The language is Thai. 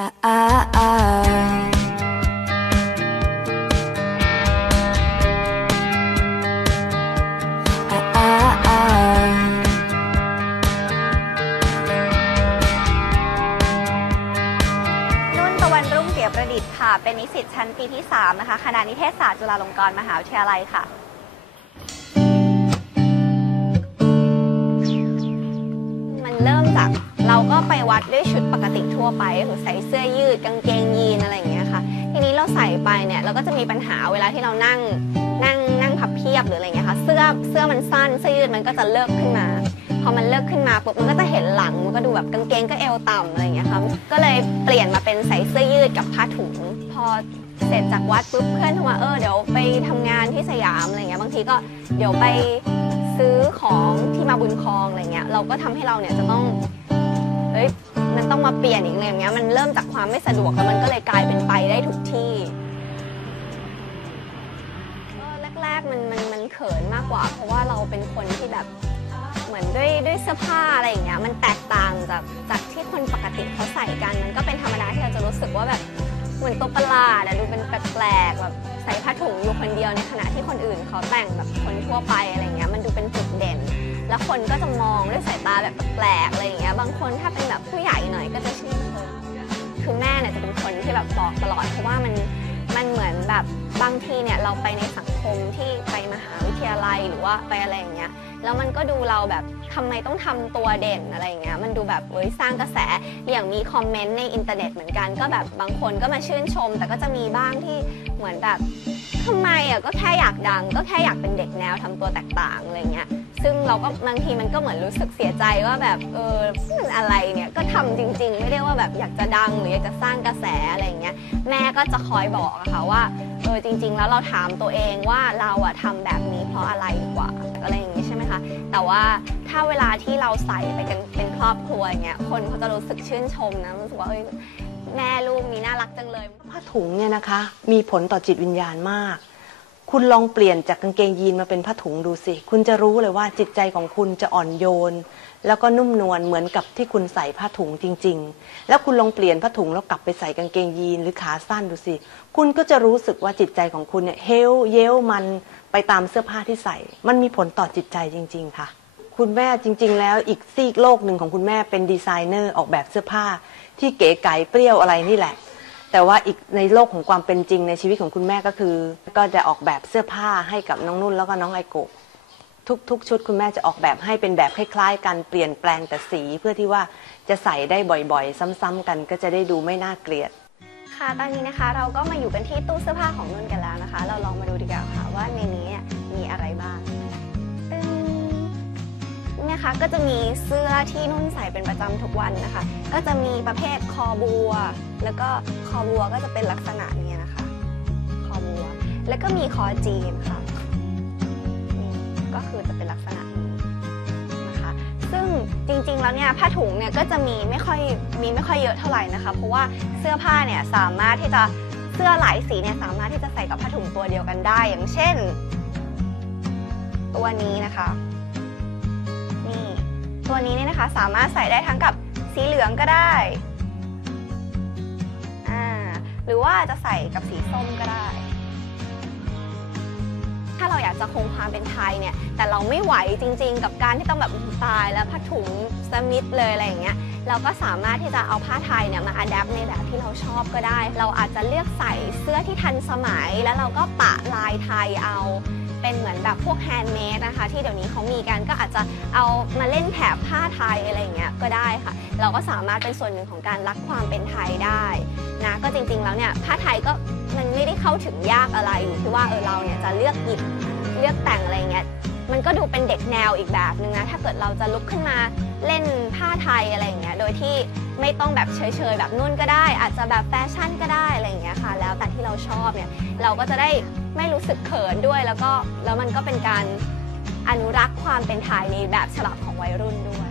อ่าอ่าอ่าอ่าอ่าอ่านุ่นตะวันรุ่งเสียประดิษฐ์ค่ะ เป็นนิสิตชั้นปีที่ 3 นะคะ คณะนิเทศศาสตร์จุฬาลงกรณ์มหาวิทยาลัยค่ะ มันเริ่มจากเราก็ไปวัดด้วยชุดปกติ ทั่วไปคือใส่เสื้อยืดกางเกงยีนอะไรอย่างเงี้ยค่ะ ทีนี้เราใส่ไปเนี่ยเราก็จะมีปัญหาเวลาที่เรานั่งนั่งนั่งพับเพียบหรืออะไรเงี้ยค่ะเสื้อเสื้อมันสั้นเสื้อยืดมันก็จะเลิกขึ้นมา พอมันเลิกขึ้นมาปุ๊บมันก็จะเห็นหลังมันก็ดูแบบกางเกงก็เอวต่ำอะไรอย่างเงี้ยค่ะก็เลยเปลี่ยนมาเป็นใส่เสื้อยืดกับผ้าถุง พอเสร็จจากวัดปุ๊บเพื่อนโทรมาเออเดี๋ยวไปทำงานที่สยามอะไรเงี้ยบางทีก็เดี๋ยวไปซื้อของที่มาบุญคลองอะไรเงี้ยเราก็ทำให้เราเนี่ยจะต้องเฮ้ย มันต้องมาเปลี่ยนอีกเลยอย่างเงี้ยมันเริ่มจากความไม่สะดวกแล้วมันก็เลยกลายเป็นไปได้ทุกที่ก็แรกๆมันมันมันเขินมากกว่า เพราะว่าเราเป็นคนที่แบบเหมือนด้วยด้วยเสื้อผ้าอะไรอย่างเงี้ยมันแตกต่างจากจากที่คนปกติเขาใส่กัน มันก็เป็นธรรมดาที่เราจะรู้สึกว่าแบบเหมือนตัวประหลาดอะดูเป็นแปลกๆแบบใส่ผ้าถุงอยู่คนเดียวในขณะที่คนอื่นเขาแต่งแบบคนทั่วไปอะไรเงี้ยมันดูเป็นจุดเด่น แล้วคนก็จะมองด้วยสายตาแบบแปลกๆอะไรอย่างเงี้ย บางคนถ้าเป็นแบบผู้ใหญ่หน่อยก็จะชื่นชมคือแม่เนี่ยจะเป็นคนที่แบบบอกตลอดเพราะว่ามันมันเหมือนแบบบางทีเนี่ยเราไปในสังคมที่ไปมหาวิทยาลัยหรือว่าไปอะไรอย่างเงี้ยแล้วมันก็ดูเราแบบทำไมต้องทำตัวเด่นอะไรอย่างเงี้ยมันดูแบบเอ้ยสร้างกระแสอย่างมีคอมเมนต์ในอินเทอร์เน็ตเหมือนกันก็แบบบางคนก็มาชื่นชม แต่ก็จะมีบ้างที่เหมือนแบบ ทำไมอะก็แค่อยากดัง ก็แค่อยากเป็นเด็กแนวทำตัวแตกต่างอะไรเงี้ยซึ่งเราก็บางทีมันก็เหมือนรู้สึกเสียใจว่าแบบเออมันอะไรเนี่ยก็ทำจริง ๆ ไม่ได้ว่าแบบอยากจะดังหรืออยากจะสร้างกระแสอะไรเงี้ยแม่ก็จะคอยบอกอะค่ะว่าเออจริง ๆ แล้วเราถามตัวเองว่าเราอะทำแบบนี้เพราะอะไรดีกว่าอะไรอย่างงี้ใช่ไหมคะแต่ว่าถ้าเวลาที่เราใส่ไปกันเป็นครอบครัวเงี้ยคนเขาจะรู้สึกชื่นชมนะรู้สึกว่าเอ้ย แม่ลูกนี้น่ารักจังเลย ผ้าถุงเนี่ยนะคะ มีผลต่อจิตวิญญาณมาก คุณลองเปลี่ยนจากกางเกงยีนมาเป็นผ้าถุงดูสิ คุณจะรู้เลยว่าจิตใจของคุณจะอ่อนโยน แล้วก็นุ่มนวลเหมือนกับที่คุณใส่ผ้าถุงจริง ๆ แล้วคุณลองเปลี่ยนผ้าถุงแล้วกลับไปใส่กางเกงยีนหรือขาสั้นดูสิ คุณก็จะรู้สึกว่าจิตใจของคุณเนี่ยเฮลเยลมันไปตามเสื้อผ้าที่ใส่ มันมีผลต่อจิตใจจริง ๆ ค่ะ คุณแม่จริง ๆ แล้วอีกซีกโลกหนึ่งของคุณแม่เป็นดีไซเนอร์ออกแบบเสื้อผ้า ที่เก๋ไก๋เปรี้ยวอะไรนี่แหละ แต่ว่าอีกในโลกของความเป็นจริงในชีวิตของคุณแม่ก็คือ ก็จะออกแบบเสื้อผ้าให้กับน้องนุ่นแล้วก็น้องไอโกะทุกๆ ชุดคุณแม่จะออกแบบให้เป็นแบบคล้าย ๆ กันเปลี่ยนแปลงแต่สีเพื่อที่ว่าจะใส่ได้บ่อยๆ ซ้ำๆกันก็จะได้ดูไม่น่าเกลียด ค่ะตอนนี้นะคะเราก็มาอยู่กันที่ตู้เสื้อผ้าของนุ่นกันแล้วนะคะ เราลองมาดูดีกว่าค่ะว่าในนี้ คะก็จะมีเสื้อที่นุ่นใส่เป็นประจำทุกวันนะคะ ก็จะมีประเภทคอบัว แล้วก็คอบัวก็จะเป็นลักษณะเนี้ยนะคะ คอบัว แล้วก็มีคอจีนค่ะนี่ก็คือจะเป็นลักษณะนี้นะคะ ซึ่งจริงๆแล้วเนี่ยผ้าถุงเนี่ยก็จะมีไม่ค่อยมีไม่ค่อยเยอะเท่าไหร่นะคะ เพราะว่าเสื้อผ้าเนี่ยสามารถที่จะเสื้อหลายสีเนี่ยสามารถที่จะใส่กับผ้าถุงตัวเดียวกันได้ อย่างเช่น ตัวนี้นะคะ ตัวนี้เนี่ยนะคะสามารถใส่ได้ทั้งกับสีเหลืองก็ได้อ่าหรือว่าจะใส่กับสีส้มก็ได้ ถ้าเราอยากจะคงความเป็นไทยเนี่ย แต่เราไม่ไหวจริงๆ กับการที่ต้องแบบตายแล้วผ้าถุงสมิธเลยอะไรอย่างเงี้ย เราก็สามารถที่จะเอาผ้าไทยเนี่ยมาอัดแอปในแบบที่เราชอบก็ได้ เราอาจจะเลือกใส่เสื้อที่ทันสมัย แล้วเราก็ปะลายไทยเอา เป็นเหมือนแบบพวกแฮนด์เมดนะคะที่เดี๋ยวนี้เขามีกันก็อาจจะเอามาเล่นแถบผ้าไทยอะไรอย่างเงี้ยก็ได้ค่ะ เราก็สามารถเป็นส่วนหนึ่งของการรักความเป็นไทยได้นะก็จริงๆแล้วเนี่ยผ้าไทยก็มันไม่ได้เข้าถึงยากอะไรอยู่ที่ว่าเออเราเนี่ยจะเลือกหยิบเลือกแต่งอะไรเงี้ยมันก็ดูเป็นเด็กแนวอีกแบบนึงนะถ้าเกิดเราจะลุกขึ้นมาเล่นผ้าไทยอะไรอย่างเงี้ยโดยที่ไม่ต้องแบบเฉยๆแบบนุ่นก็ได้ อาจจะแบบแฟชั่นก็ได้อะไรอย่างเงี้ยค่ะ แล้วแต่ ชอบเนี่ยเราก็จะได้ไม่รู้สึกเขินด้วย แล้วก็แล้วมันก็เป็นการอนุรักษ์ความเป็นไทยในแบบฉบับของวัยรุ่นด้วย